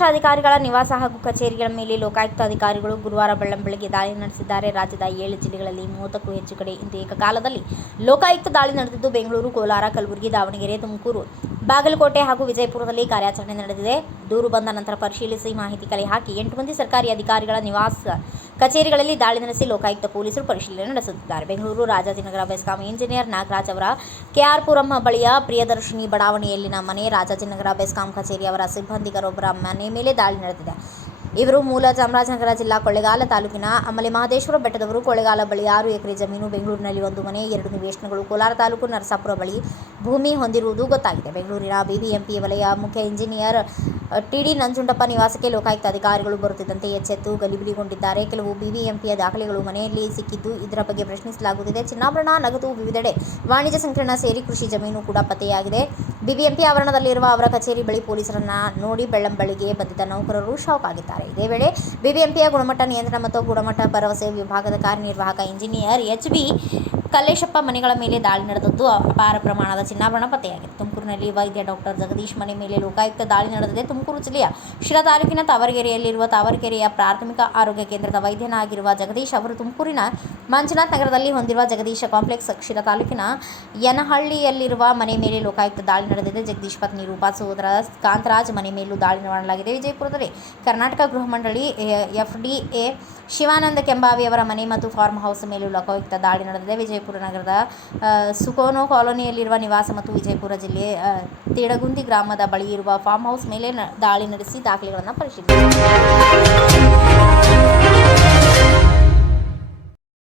ಮಹಾರಾಷ್ಟ್ರ ಅಧಿಕಾರಿಗಳ ನಿವಾಸ ಹಾಗೂ ಕಚೇರಿಗಳ ಮೇಲೆ ಲೋಕಾಯುಕ್ತ ಅಧಿಕಾರಿಗಳು ಗುರುವಾರ ಬೆಳ್ಳಂಬೆಳಗ್ಗೆ ದಾಳಿ ನಡೆಸಿದ್ದಾರೆ. ರಾಜ್ಯದ 7 ಜಿಲ್ಲೆಗಳಲ್ಲಿ 30ಕ್ಕೂ ಹೆಚ್ಚು ಕಡೆ ಇಂದು ಏಕಕಾಲದಲ್ಲಿ ಲೋಕಾಯುಕ್ತ ದಾಳಿ ನಡೆದಿದ್ದು, ಬೆಂಗಳೂರು, ಕೋಲಾರ, ಕಲಬುರಗಿ, ದಾವಣಗೆರೆ, ತುಮಕೂರು, ಬಾಗಲಕೋಟೆ ಹಾಗೂ ವಿಜಯಪುರದಲ್ಲಿ ಕಾರ್ಯಾಚರಣೆ ನಡೆದಿದೆ. ದೂರು ಬಂದ ನಂತರ ಪರಿಶೀಲಿಸಿ ಮಾಹಿತಿ ಕಲೆ ಹಾಕಿ 8 ಮಂದಿ ಸರ್ಕಾರಿ ಅಧಿಕಾರಿಗಳ ನಿವಾಸ ಕಚೇರಿಗಳಲ್ಲಿ ದಾಳಿ ನಡೆಸಿ ಲೋಕಾಯುಕ್ತ ಪೊಲೀಸರು ಪರಿಶೀಲನೆ ನಡೆಸುತ್ತಿದ್ದಾರೆ. ಬೆಂಗಳೂರು ರಾಜಾಜಿನಗರ ಬೆಸ್ಕಾಂ ಇಂಜಿನಿಯರ್ ನಾಗರಾಜ್ ಅವರ ಕೆಆರ್ ಪುರಂ ಬಳಿಯ ಪ್ರಿಯದರ್ಶಿನಿ ಬಡಾವಣೆಯಲ್ಲಿನ ಮನೆ, ರಾಜಾಜಿನಗರ ಬೆಸ್ಕಾಂ ಕಚೇರಿ ಅವರ ಸಿಬ್ಬಂದಿಗರೊಬ್ಬರ ಮನೆ ಮೇಲೆ ದಾಳಿ ನಡೆದಿದೆ. ಇವರು ಮೂಲ ಚಾಮರಾಜನಗರ ಜಿಲ್ಲಾ ಕೊಳ್ಳೇಗಾಲ ತಾಲೂಕಿನ ಮಲೆಮಹದೇಶ್ವರ ಬೆಟ್ಟದವರು. ಕೊಳ್ಳೇಗಾಲ ಬಳಿ 6 ಎಕರೆ ಜಮೀನು, ಬೆಂಗಳೂರಿನಲ್ಲಿ 1 ಮನೆ, 2 ನಿವೇಶನಗಳು, ಕೋಲಾರ ತಾಲೂಕು ನರಸಾಪುರ ಬಳಿ ಭೂಮಿ ಹೊಂದಿರುವುದು ಗೊತ್ತಾಗಿದೆ. ಬೆಂಗಳೂರಿನ ಬಿಬಿಎಂಪಿ ವಲಯ ಮುಖ್ಯ ಇಂಜಿನಿಯರ್ ಟಿಡಿ ನಂಜುಂಡಪ್ಪ ನಿವಾಸಕ್ಕೆ ಲೋಕಾಯುಕ್ತ ಅಧಿಕಾರಿಗಳು ಬರುತ್ತಿದ್ದಂತೆ ಎಚ್ಚೆತ್ತು ಗಲಿಬಿಲಿಗೊಂಡಿದ್ದಾರೆ. ಕೆಲವು ಬಿಬಿಎಂಪಿಯ ದಾಖಲೆಗಳು ಮನೆಯಲ್ಲಿ ಸಿಕ್ಕಿದ್ದು, ಇದರ ಬಗ್ಗೆ ಪ್ರಶ್ನಿಸಲಾಗುತ್ತಿದೆ. ಚಿನ್ನಾಭರಣ, ನಗದು, ವಿವಿಧೆಡೆ ವಾಣಿಜ್ಯ ಸಂಕೀರ್ಣ ಸೇರಿ ಕೃಷಿ ಜಮೀನು ಕೂಡ ಪತ್ತೆಯಾಗಿದೆ. ಬಿಬಿಎಂಪಿ ಆವರಣದಲ್ಲಿರುವ ಅವರ ಕಚೇರಿ ಬಳಿ ಪೊಲೀಸರನ್ನ ನೋಡಿ ಬೆಳ್ಳಂಬೆಳಗ್ಗೆ ಬಂದಿದ್ದ ನೌಕರರು ಶಾಕ್ ಆಗಿದ್ದಾರೆ. ಇದೇ ವೇಳೆ ಬಿಬಿಎಂಪಿಯ ಗುಣಮಟ್ಟ ನಿಯಂತ್ರಣ ಮತ್ತು ಗುಣಮಟ್ಟ ಭರವಸೆ ವಿಭಾಗದ ಕಾರ್ಯನಿರ್ವಾಹಕ ಇಂಜಿನಿಯರ್ ಎಚ್.ಬಿ. ಕಲ್ಲೇಶಪ್ಪ ಮನೆಗಳ ಮೇಲೆ ದಾಳಿ ನಡೆದದ್ದು, ಅಪಾರ ಪ್ರಮಾಣದ ಚಿನ್ನಾಭರಣ ಪತ್ತೆಯಾಗಿದೆ. ತುಮಕೂರಿನಲ್ಲಿ ವೈದ್ಯ ಡಾಕ್ಟರ್ ಜಗದೀಶ್ ಮನೆ ಮೇಲೆ ಲೋಕಾಯುಕ್ತ ದಾಳಿ ನಡೆದಿದೆ. ತುಮಕೂರು ಜಿಲ್ಲೆಯ ಶಿರಾ ತಾಲೂಕಿನ ತಾವರೆಕೆರೆಯಲ್ಲಿರುವ ತಾವರೆಕೆರೆಯ ಪ್ರಾಥಮಿಕ ಆರೋಗ್ಯ ಕೇಂದ್ರದ ವೈದ್ಯನಾಗಿರುವ ಜಗದೀಶ್ ಅವರು ತುಮಕೂರಿನ ಮಂಜುನಾಥ್ ನಗರದಲ್ಲಿ ಹೊಂದಿರುವ ಜಗದೀಶ ಕಾಂಪ್ಲೆಕ್ಸ್, ಶಿರಾ ತಾಲೂಕಿನ ಯನಹಳ್ಳಿಯಲ್ಲಿರುವ ಮನೆ ಮೇಲೆ ಲೋಕಾಯುಕ್ತ ದಾಳಿ ನಡೆದಿದೆ. ಜಗದೀಶ್ ಪತ್ನಿ ರೂಪಾ, ಸಹೋದರ ಕಾಂತರಾಜ್ ಮನೆ ಮೇಲೂ ದಾಳಿ ಮಾಡಲಾಗಿದೆ. ವಿಜಯಪುರದಲ್ಲಿ ಕರ್ನಾಟಕ ಗೃಹ ಮಂಡಳಿ ಎಫ್ಡಿಎ ಶಿವಾನಂದ ಕೆಂಬಾವಿ ಅವರ ಮನೆ ಮತ್ತು ಫಾರ್ಮ್ ಹೌಸ್ ಮೇಲೂ ಲೋಕಾಯುಕ್ತ ದಾಳಿ ನಡೆದಿದೆ. ವಿಜಯಪುರ ನಗರದ ಸುಕೋನೋ ಕಾಲೋನಿಯಲ್ಲಿರುವ ನಿವಾಸ ಮತ್ತು ವಿಜಯಪುರ ಜಿಲ್ಲೆ ತಿಡಗುಂದಿ ಗ್ರಾಮದ ಬಳಿ ಇರುವ ಫಾರ್ಮ್ ಹೌಸ್ ಮೇಲೆ ದಾಳಿ ನಡೆಸಿ ದಾಖಲೆಗಳನ್ನು ಪರಿಶೀಲಿಸಿದ್ದಾರೆ.